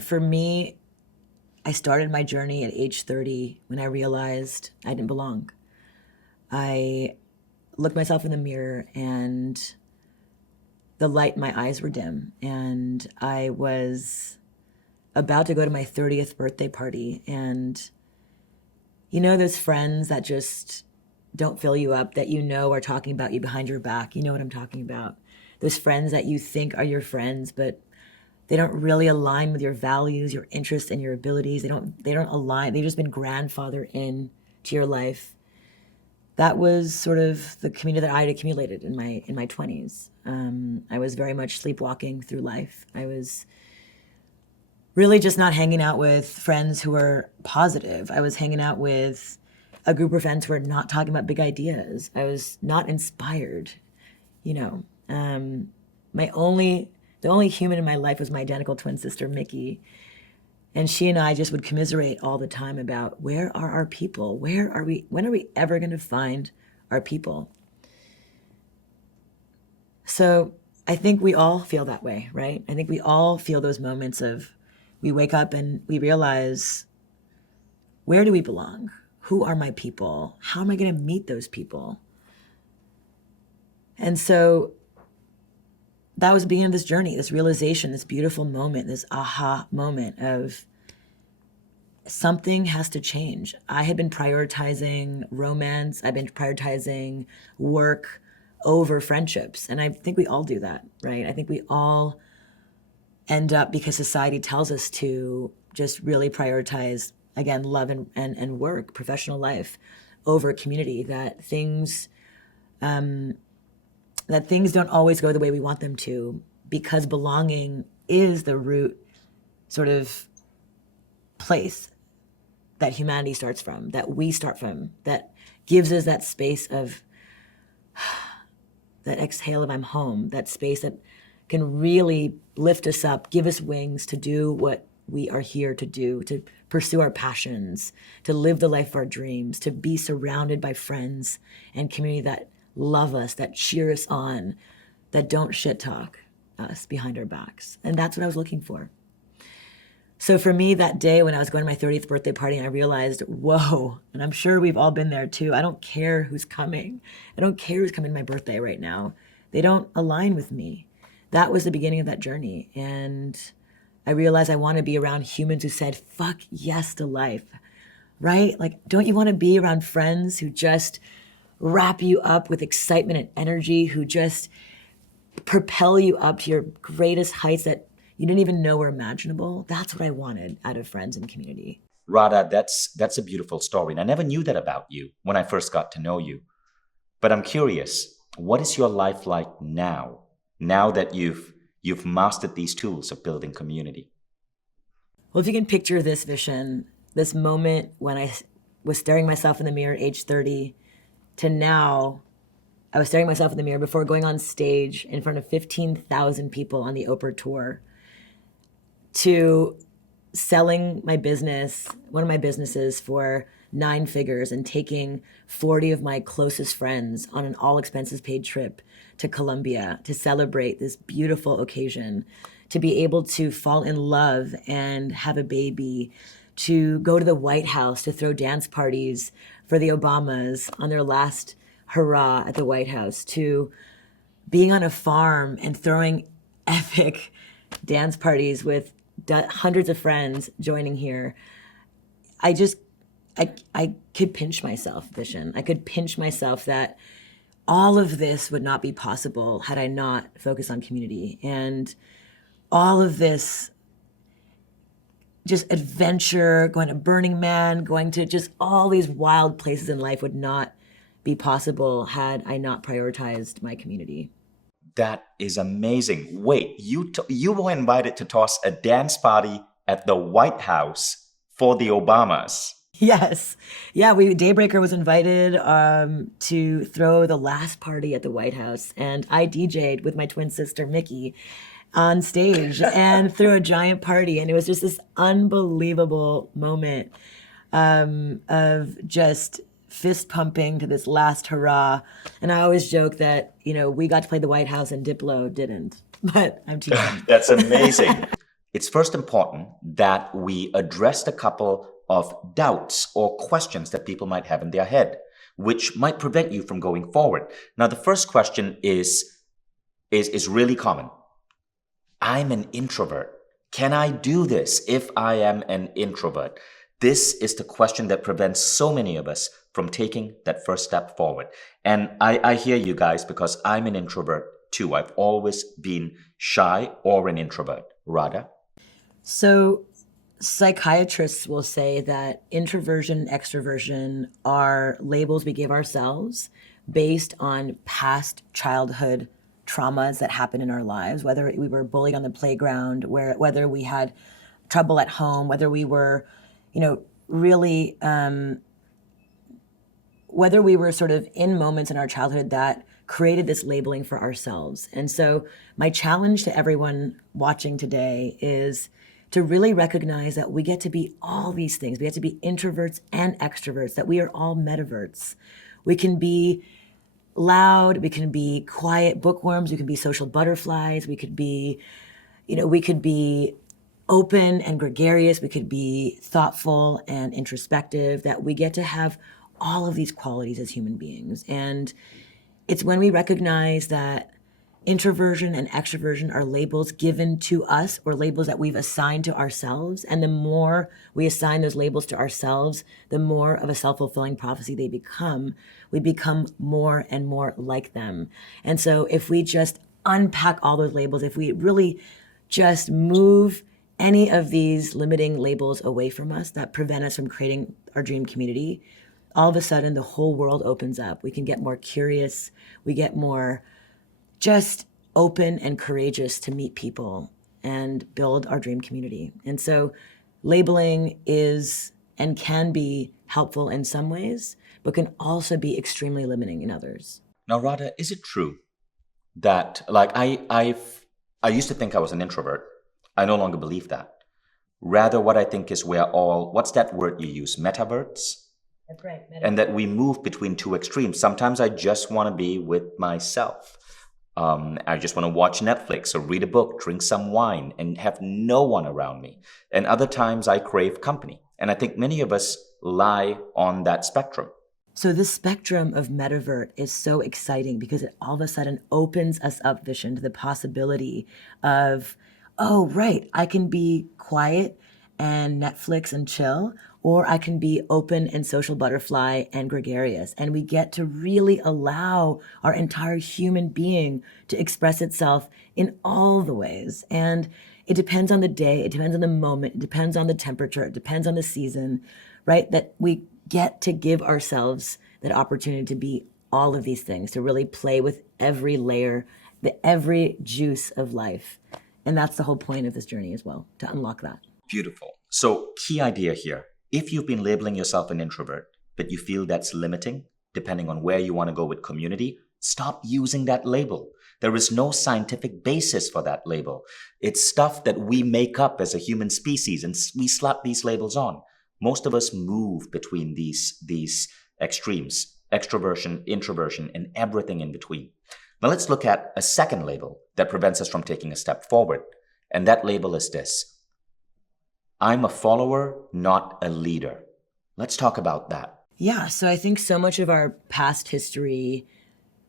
For me, I started my journey at age 30 when I realized I didn't belong. I looked myself in the mirror and the light in my eyes were dim. And I was about to go to my 30th birthday party. And those friends that just don't fill you up, that are talking about you behind your back. You know what I'm talking about. Those friends that you think are your friends, but they don't really align with your values, your interests, and your abilities. They don't align. They've just been grandfathered in to your life. That was sort of the community that I had accumulated in my 20s. I was very much sleepwalking through life. I was really just not hanging out with friends who were positive. I was hanging out with a group of friends who were not talking about big ideas. I was not inspired. The only human in my life was my identical twin sister, Mickey. And she and I just would commiserate all the time about, where are our people? Where are we? When are we ever going to find our people? So I think we all feel that way, right? I think we all feel those moments of, we wake up and we realize, where do we belong? Who are my people? How am I going to meet those people? And so that was the beginning of this journey, this realization, this beautiful moment, this aha moment of, something has to change. I had been prioritizing romance. I've been prioritizing work over friendships. And I think we all do that, right? I think we all end up, because society tells us to, just really prioritize, again, love and work, professional life over community, that things don't always go the way we want them to, because belonging is the root sort of place that humanity starts from, that we start from, that gives us that space of, that exhale of I'm home, that space that can really lift us up, give us wings to do what we are here to do, to pursue our passions, to live the life of our dreams, to be surrounded by friends and community that love us, that cheer us on, that don't shit talk us behind our backs. And that's what I was looking for. So for me, that day when I was going to my 30th birthday party, and I realized, whoa, and I'm sure we've all been there too. I don't care who's coming. I don't care who's coming to my birthday right now. They don't align with me. That was the beginning of that journey. And I realized I want to be around humans who said, fuck yes to life, right? Like, don't you want to be around friends who just wrap you up with excitement and energy, who just propel you up to your greatest heights that you didn't even know were imaginable? That's what I wanted out of friends and community. Radha, that's a beautiful story. And I never knew that about you when I first got to know you. But I'm curious, what is your life like now? Now that you've mastered these tools of building community? Well, if you can picture this vision, this moment when I was staring myself in the mirror at age 30 to now, I was staring myself in the mirror before going on stage in front of 15,000 people on the Oprah tour, to selling my business, one of my businesses, for 9 figures, and taking 40 of my closest friends on an all expenses paid trip to Colombia to celebrate this beautiful occasion, to be able to fall in love and have a baby, to go to the White House to throw dance parties for the Obamas on their last hurrah at the White House, to being on a farm and throwing epic dance parties with hundreds of friends joining here. I could pinch myself, Vishen. I could pinch myself that all of this would not be possible had I not focused on community. And all of this just adventure, going to Burning Man, going to just all these wild places in life would not be possible had I not prioritized my community. That is amazing. Wait, you were invited to toss a dance party at the White House for the Obamas. Yes. Yeah, Daybreaker was invited to throw the last party at the White House, and I DJ'd with my twin sister, Mickey, on stage and threw a giant party. And it was just this unbelievable moment of just fist pumping to this last hurrah. And I always joke that, we got to play the White House and Diplo didn't, but I'm teasing. That's amazing. it's first important that we address a couple of doubts or questions that people might have in their head, which might prevent you from going forward. Now, the first question is really common. I'm an introvert. Can I do this if I am an introvert? This is the question that prevents so many of us from taking that first step forward. And I hear you guys, because I'm an introvert too. I've always been shy or an introvert. Radha? So psychiatrists will say that introversion and extroversion are labels we give ourselves based on past childhood traumas that happened in our lives, whether we were bullied on the playground, whether we had trouble at home, whether we were, really, whether we were sort of in moments in our childhood that created this labeling for ourselves. And so my challenge to everyone watching today is to really recognize that we get to be all these things. We get to be introverts and extroverts, that we are all metaverts. We can be loud, we can be quiet bookworms, we can be social butterflies, we could be open and gregarious, we could be thoughtful and introspective, that we get to have all of these qualities as human beings. And it's when we recognize that introversion and extroversion are labels given to us, or labels that we've assigned to ourselves. And the more we assign those labels to ourselves, the more of a self-fulfilling prophecy they become. We become more and more like them. And so if we just unpack all those labels, if we really just move any of these limiting labels away from us that prevent us from creating our dream community, all of a sudden the whole world opens up. We can get more curious. We get more just open and courageous to meet people and build our dream community. And so labeling is and can be helpful in some ways, but can also be extremely limiting in others. Now, Radha, is it true that, like, I used to think I was an introvert. I no longer believe that. Rather, what I think is we're all, what's that word you use? Metaverts? That's right. And that we move between two extremes. Sometimes I just want to be with myself. I just want to watch Netflix or read a book, drink some wine, and have no one around me. And other times I crave company. And I think many of us lie on that spectrum. So this spectrum of metavert is so exciting because it all of a sudden opens us up, Vishen, to the possibility of, oh, right, I can be quiet and Netflix and chill, or I can be open and social butterfly and gregarious. And we get to really allow our entire human being to express itself in all the ways. And it depends on the day, it depends on the moment, it depends on the temperature, it depends on the season, right? That we get to give ourselves that opportunity to be all of these things, to really play with every layer, every juice of life. And that's the whole point of this journey as well, to unlock that. Beautiful. So, key idea here. If you've been labeling yourself an introvert, but you feel that's limiting, depending on where you want to go with community, stop using that label. There is no scientific basis for that label. It's stuff that we make up as a human species, and we slap these labels on. Most of us move between these extremes, extroversion, introversion, and everything in between. Now let's look at a second label that prevents us from taking a step forward. And that label is this: I'm a follower, not a leader. Let's talk about that. Yeah, so I think so much of our past history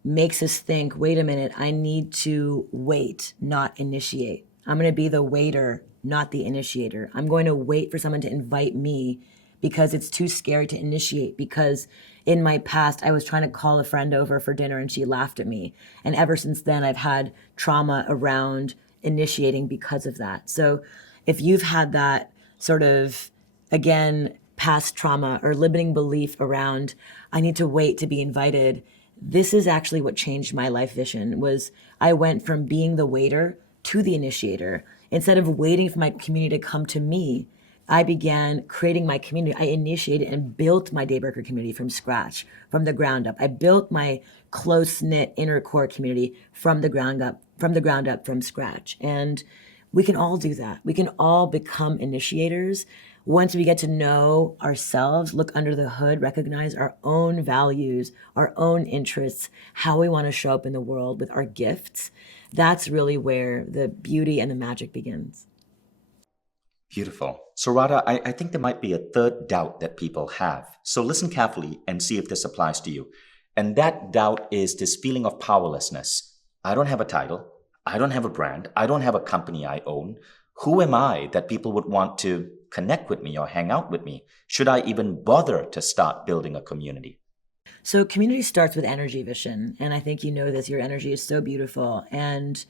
makes us think, wait a minute, I need to wait, not initiate. I'm going to be the waiter, not the initiator. I'm going to wait for someone to invite me because it's too scary to initiate, because in my past, I was trying to call a friend over for dinner and she laughed at me. And ever since then, I've had trauma around initiating because of that. So if you've had that sort of, again, past trauma or limiting belief around, I need to wait to be invited, this is actually what changed my life vision. Was I went from being the waiter to the initiator. Instead of waiting for my community to come to me, I began creating my community. I initiated and built my Daybreaker community from scratch, from the ground up. I built my close-knit inner core community from the ground up, from scratch. And we can all do that. We can all become initiators once we get to know ourselves, look under the hood, recognize our own values, our own interests, how we want to show up in the world with our gifts. That's really where the beauty and the magic begins. Beautiful. So, Radha, I think there might be a third doubt that people have. So, listen carefully and see if this applies to you. And that doubt is this feeling of powerlessness. I don't have a title. I don't have a brand. I don't have a company I own. Who am I that people would want to connect with me or hang out with me? Should I even bother to start building a community? So community starts with energy, Vishen, and I think you know this. Your energy is so beautiful, and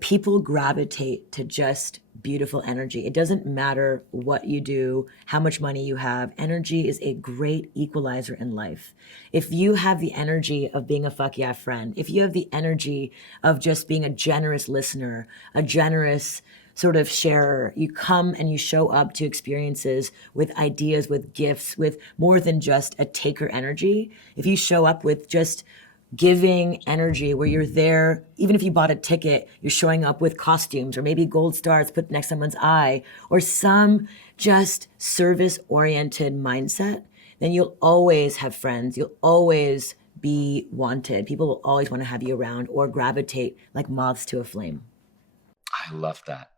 people gravitate to just beautiful energy. It doesn't matter what you do, how much money you have. Energy is a great equalizer in life. If you have the energy of being a fuck yeah friend, if you have the energy of just being a generous listener, a generous sort of sharer, you come and you show up to experiences with ideas, with gifts, with more than just a taker energy. If you show up with just giving energy where you're there, even if you bought a ticket, you're showing up with costumes or maybe gold stars put next to someone's eye or some just service oriented mindset, then you'll always have friends. You'll always be wanted. People will always want to have you around or gravitate like moths to a flame. I love that.